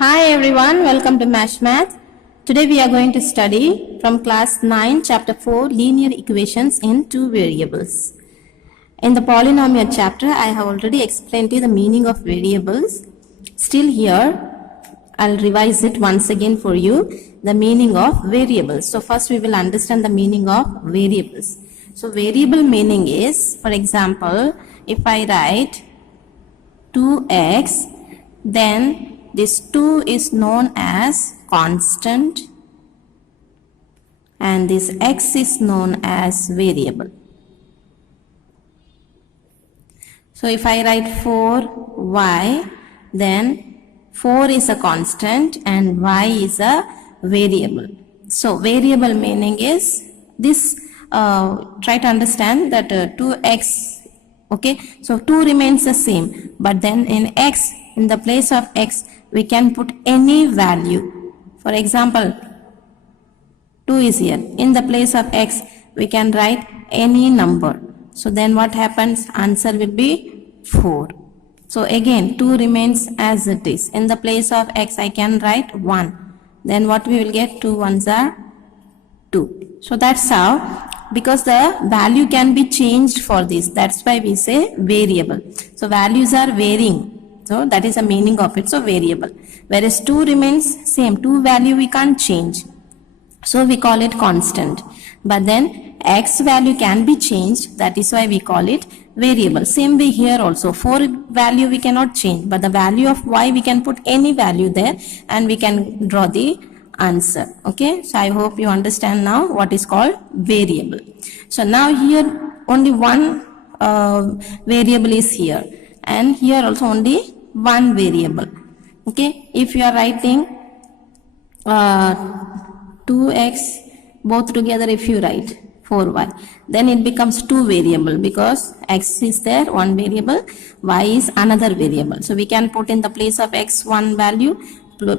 Hi everyone, welcome to Mash Math. Today we are going to study from class 9 chapter 4 linear equations in two variables. In the polynomial chapter I have already explained to you the meaning of variables. Still here I'll revise it once again for you, the meaning of variables. So first we will understand the meaning of variables. So variable meaning is, for example, if I write 2x, then this 2 is known as constant and this x is known as variable. So if I write 4y, then 4 is a constant and y is a variable. So variable meaning is this, try to understand that 2x, okay, so 2 remains the same, but then in x, in the place of x, we can put any value. For example, 2 is here. In the place of x, we can write any number. So then what happens? Answer will be 4. So again, 2 remains as it is. In the place of x, I can write 1. Then what we will get? 2 ones are 2. So that's how, because the value can be changed for this. That's why we say variable. So values are varying. So that is the meaning of it. So variable. Whereas 2 remains same. 2 value we can't change. So we call it constant. But then x value can be changed. That is why we call it variable. Same way here also. 4 value we cannot change. But the value of y we can put any value there and we can draw the answer. Okay. So I hope you understand now what is called variable. So now here only one variable is here. And here also only one variable. Okay, if you are writing 2x both together, if you write 4y, then it becomes 2 variable because x is there, one variable, y is another variable. So we can put in the place of x one value,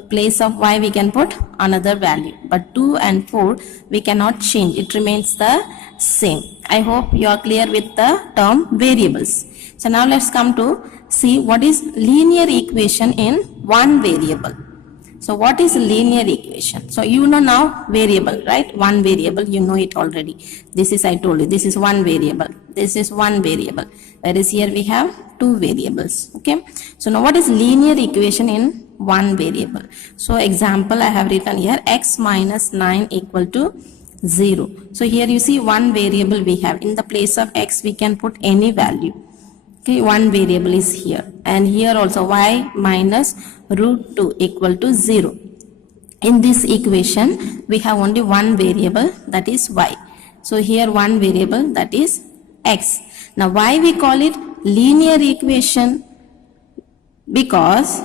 place of y we can put another value, but 2 and 4 we cannot change, it remains the same. I hope you are clear with the term variables. So now let's come to see what is linear equation in one variable. So what is linear equation? So you know now variable, right? One variable, you know it already. This is, I told you, this is one variable. This is one variable. Whereas here we have two variables. Okay. So now what is linear equation in one variable? So example I have written here, x minus 9 equal to 0. So here you see one variable we have. In the place of x we can put any value. Okay, one variable is here, and here also y minus root 2 equal to 0. In this equation, we have only one variable, that is y. So here one variable, that is x. Now why we call it linear equation? Because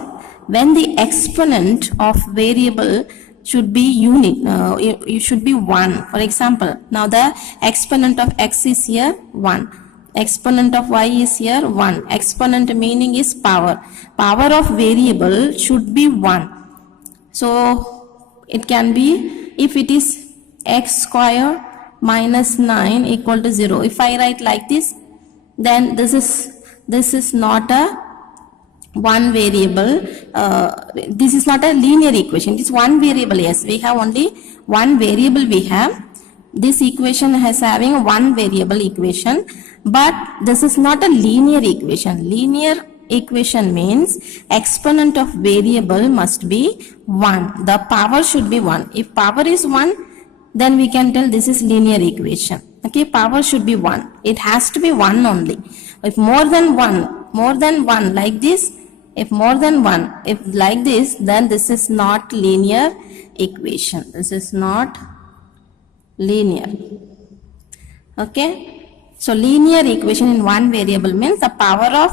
when the exponent of variable should be unique, it should be 1. For example, now the exponent of x is here 1. Exponent of y is here 1. Exponent meaning is power. Power of variable should be 1. So it can be, if it is x square minus 9 equal to 0. If I write like this, then this is not a one variable. This is not a linear equation. It is one variable. Yes, we have only one variable we have. This equation has having one variable equation, but this is not a linear equation. Linear equation means exponent of variable must be 1. The power should be 1. If power is 1, then we can tell this is linear equation. Okay, power should be 1. It has to be 1 only. If more than 1 like this, if more than 1, if like this, then this is not linear equation. This is not linear. Okay. So linear equation in one variable means the power of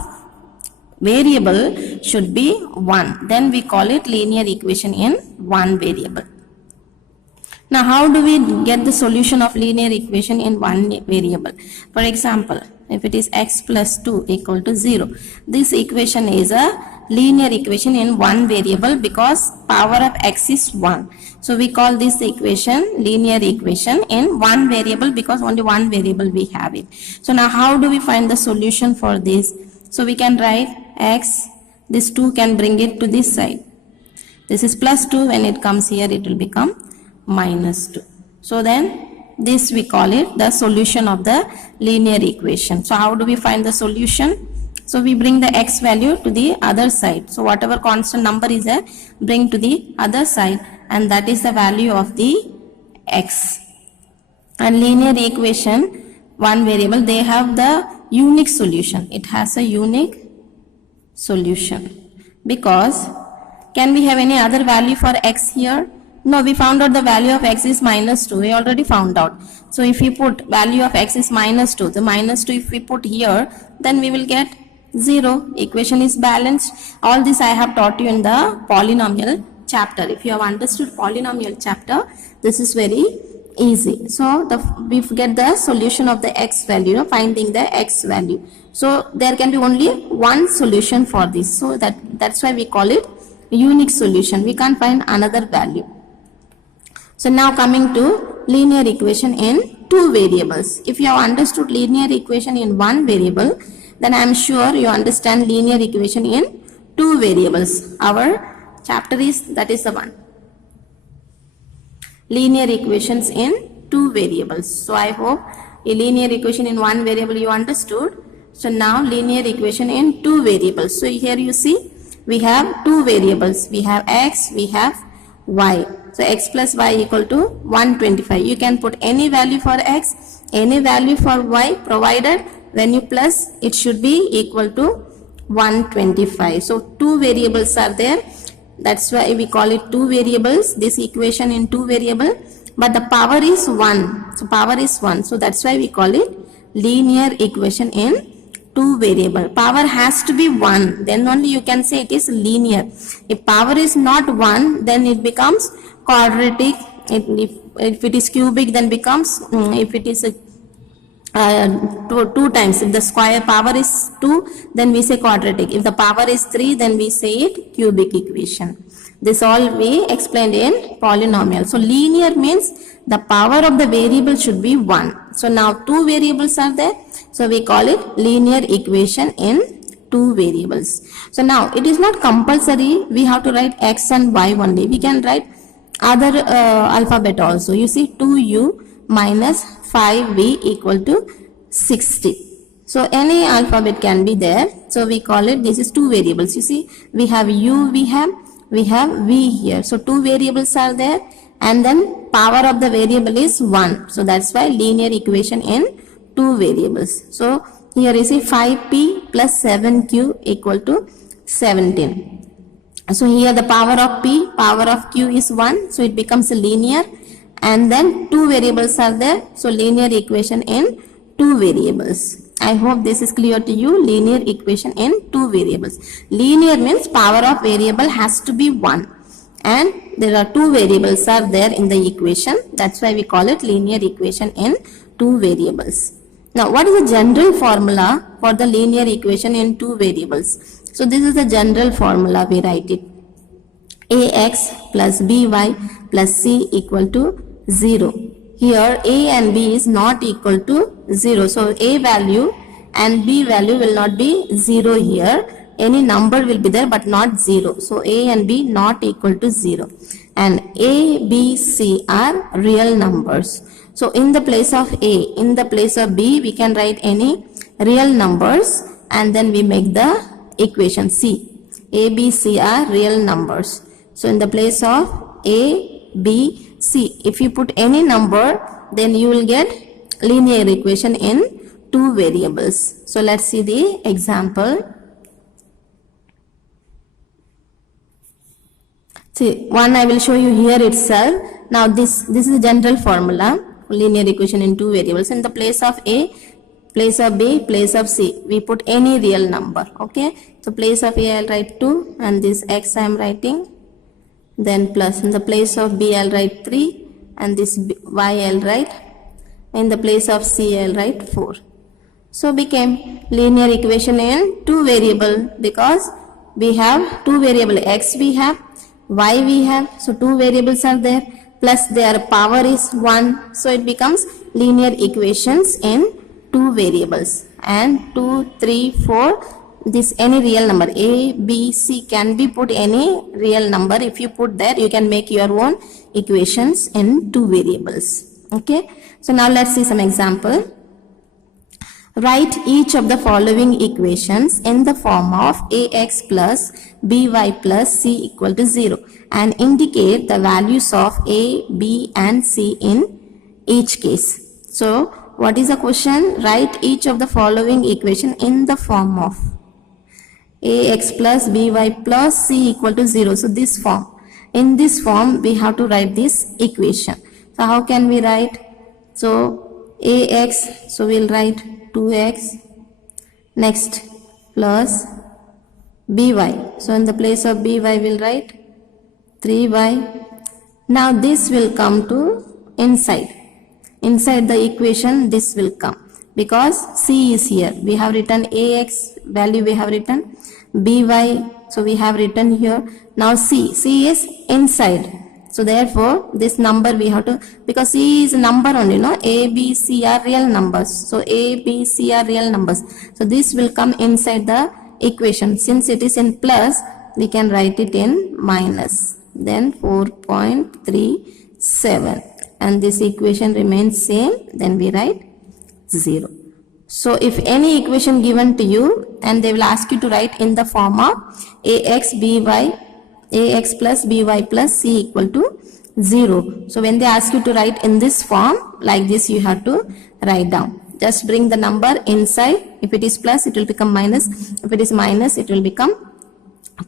variable should be 1. Then we call it linear equation in one variable. Now how do we get the solution of linear equation in one variable? For example, if it is x plus 2 equal to 0, this equation is a linear equation in one variable because power of x is 1. So we call this equation linear equation in one variable because only one variable we have it. So now how do we find the solution for this? So we can write x, this 2 can bring it to this side. This is plus 2. When it comes here, it will become minus 2. So then this we call it the solution of the linear equation. So how do we find the solution? So we bring the x value to the other side. So whatever constant number is there, bring to the other side, and that is the value of the x. And linear equation, one variable, they have the unique solution. It has a unique solution. Because can we have any other value for x here? No, we found out the value of x is minus 2. We already found out. So if we put value of x is minus 2, the minus 2 if we put here, then we will get 0. Equation is balanced. All this I have taught you in the polynomial chapter. If you have understood polynomial chapter, this is very easy. So we get the solution of the x value, finding the x value. So there can be only one solution for this. So that's why we call it unique solution. We can't find another value. So now coming to linear equation in two variables. If you have understood linear equation in one variable, then I am sure you understand linear equation in two variables. Our chapter is, that is the one. Linear equations in two variables. So I hope a linear equation in one variable you understood. So now linear equation in two variables. So here you see we have two variables. We have x, we have y. So x plus y equal to 125. You can put any value for x, any value for y, provided when you plus it should be equal to 125. So two variables are there. That's why we call it two variables, this equation in two variable, but the power is 1. So power is 1. So that's why we call it linear equation in two variable. Power has to be 1, then only you can say it is linear. If power is not 1, then it becomes quadratic. If it is cubic, then becomes, if it is two times, if the square power is 2, then we say quadratic. If the power is 3, then we say it cubic equation. This all we explained in polynomial. So linear means the power of the variable should be 1. So now two variables are there. So we call it linear equation in two variables. So now it is not compulsory we have to write x and y only. We can write other alphabet also. You see 2u minus 5v equal to 60. So any alphabet can be there. So we call it, this is two variables. You see we have u, we have v here. So two variables are there, and then power of the variable is 1. So that's why linear equation in two variables. So here you see 5p plus 7q equal to 17. So here the power of p, power of q is 1. So it becomes a linear, and then two variables are there. So linear equation in two variables. I hope this is clear to you. Linear equation in two variables. Linear means power of variable has to be 1. And there are two variables are there in the equation. That's why we call it linear equation in two variables. Now, what is the general formula for the linear equation in two variables? So, this is the general formula. We write it. Ax plus by plus c equal to 0. Here, a and b is not equal to 0. So, a value and b value will not be 0 here. Any number will be there but not 0. So, a and b not equal to 0. And a, b, c are real numbers. So, in the place of a, in the place of b, we can write any real numbers, and then we make the equation c. A, b, c are real numbers. So, in the place of a, b, c, if you put any number, then you will get linear equation in two variables. So, let's see the example. See, one I will show you here itself. Now, this is the general formula. Linear equation in two variables. In the place of a, place of b, place of c, we put any real number. Okay, so place of a I'll write 2, and this x I am writing, then plus. In the place of b I'll write 3, and this y I'll write. In the place of c I'll write 4. So became linear equation in two variable, because we have two variable, x we have, y we have. So two variables are there, plus their power is 1. So it becomes linear equations in two variables. And 2, 3, 4, this any real number a, b, c can be put any real number. If you put there, you can make your own equations in two variables. Okay, so now let's see some example. Write each of the following equations in the form of ax plus by plus c equal to 0 and indicate the values of a, b and c in each case. So what is the question? Write each of the following equation in the form of ax plus by plus c equal to 0. So this form. In this form we have to write this equation. So how can we write? So ax, so we'll write 2x, next plus by. So in the place of by we'll write 3y. Now this will come to inside the equation, this will come because c is here. We have written ax value, we have written by, so we have written here. Now c is inside, so therefore this number we have to, because c is a number only, no, a, b, c are real numbers, so a, b, c are real numbers, so this will come inside the equation. Since it is in plus, we can write it in minus, then 4.37, and this equation remains same, then we write 0. So if any equation given to you and they will ask you to write in the form of ax plus by plus c equal to 0. So when they ask you to write in this form, like this you have to write down. Just bring the number inside. If it is plus, it will become minus. If it is minus, it will become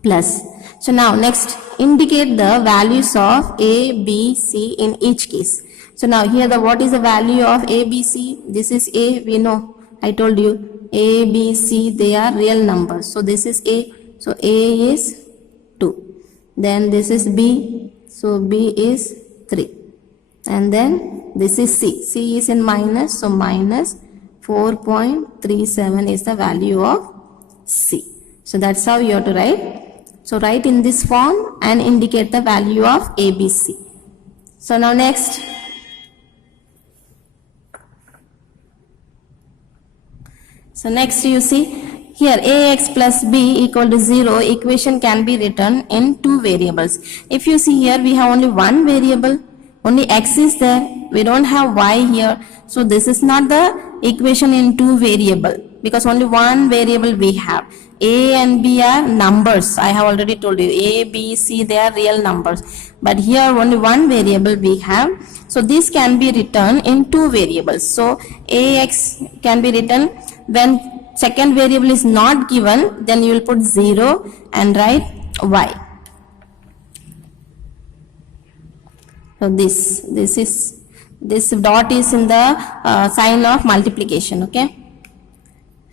plus. So now next, indicate the values of a, b, c in each case. So now here what is the value of a, b, c? This is a, we know. I told you a, b, c, they are real numbers. So this is a. So a is 2. Then this is b. So b is 3. And then this is c. C is in minus. So minus 4.37 is the value of c. So that's how you have to write. So write in this form and indicate the value of a, b, c. So now next. So next you see here ax plus b equal to 0 equation can be written in two variables. If you see here we have only one variable, only x is there, we don't have y here. So this is not the equation in two variable because only one variable we have. A and b are numbers. I have already told you a, b, c they are real numbers. But here only one variable we have. So this can be written in two variables. So ax can be written when second variable is not given, then you will put 0 and write y. So this dot is in the sign of multiplication. Okay.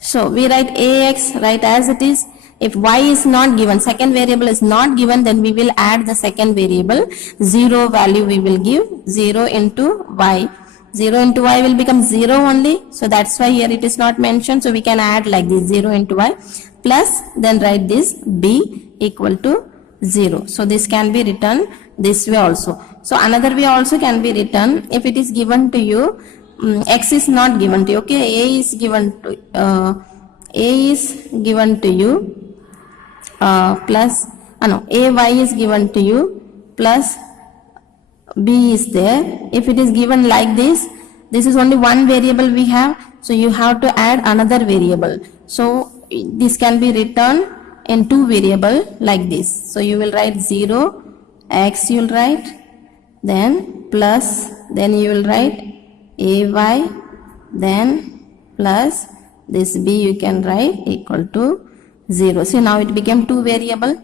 So we write ax right as it is. If y is not given, second variable is not given, then we will add the second variable 0 value we will give 0 into y. 0 into y will become 0 only. So that's why here it is not mentioned. So we can add like this 0 into y plus then write this b equal to 0. So this can be written this way also. So another way also can be written if it is given to you, x is not given to you. Okay, a is given to you plus ay is given to you plus b is there. If it is given like this is only one variable we have, so you have to add another variable. So this can be written in two variable like this. So you will write 0 x, you will write, then plus, then you will write ay, then plus this b you can write equal to 0. So now it became two variable.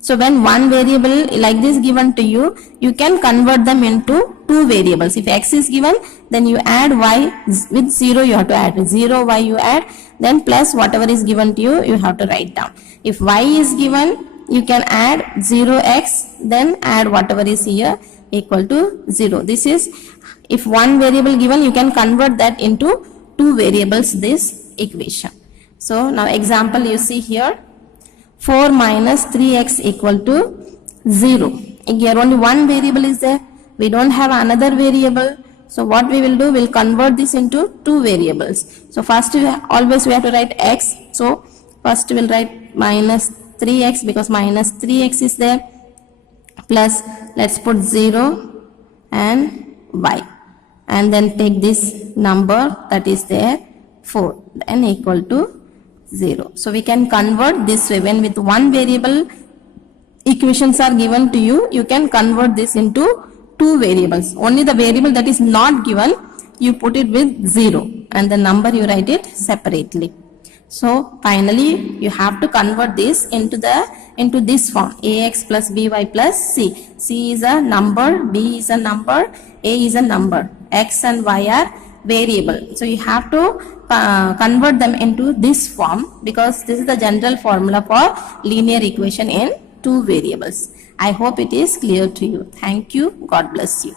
So when one variable like this given to you, you can convert them into two variables. If x is given, then you add y with 0 you have to add. 0 y you add, then plus whatever is given to you, you have to write down. If y is given, you can add 0x, then add whatever is here equal to 0. This is if one variable given, you can convert that into two variables, this equation. So now example you see here. 4 minus 3x equal to 0. Here only one variable is there. We don't have another variable. So what we will do, we'll convert this into two variables. So first always we have to write x. So First we'll write minus 3x because minus 3x is there, plus let's put 0 and y, and then take this number that is there 4 then equal to 0. So we can convert this way. When with one variable equations are given to you, you can convert this into two variables. Only the variable that is not given, you put it with 0 and the number you write it separately. So finally you have to convert this into this form, ax plus by plus c. C is a number, b is a number, a is a number, x and y are variable. So you have to convert them into this form because this is the general formula for linear equation in two variables. I hope it is clear to you. Thank you. God bless you.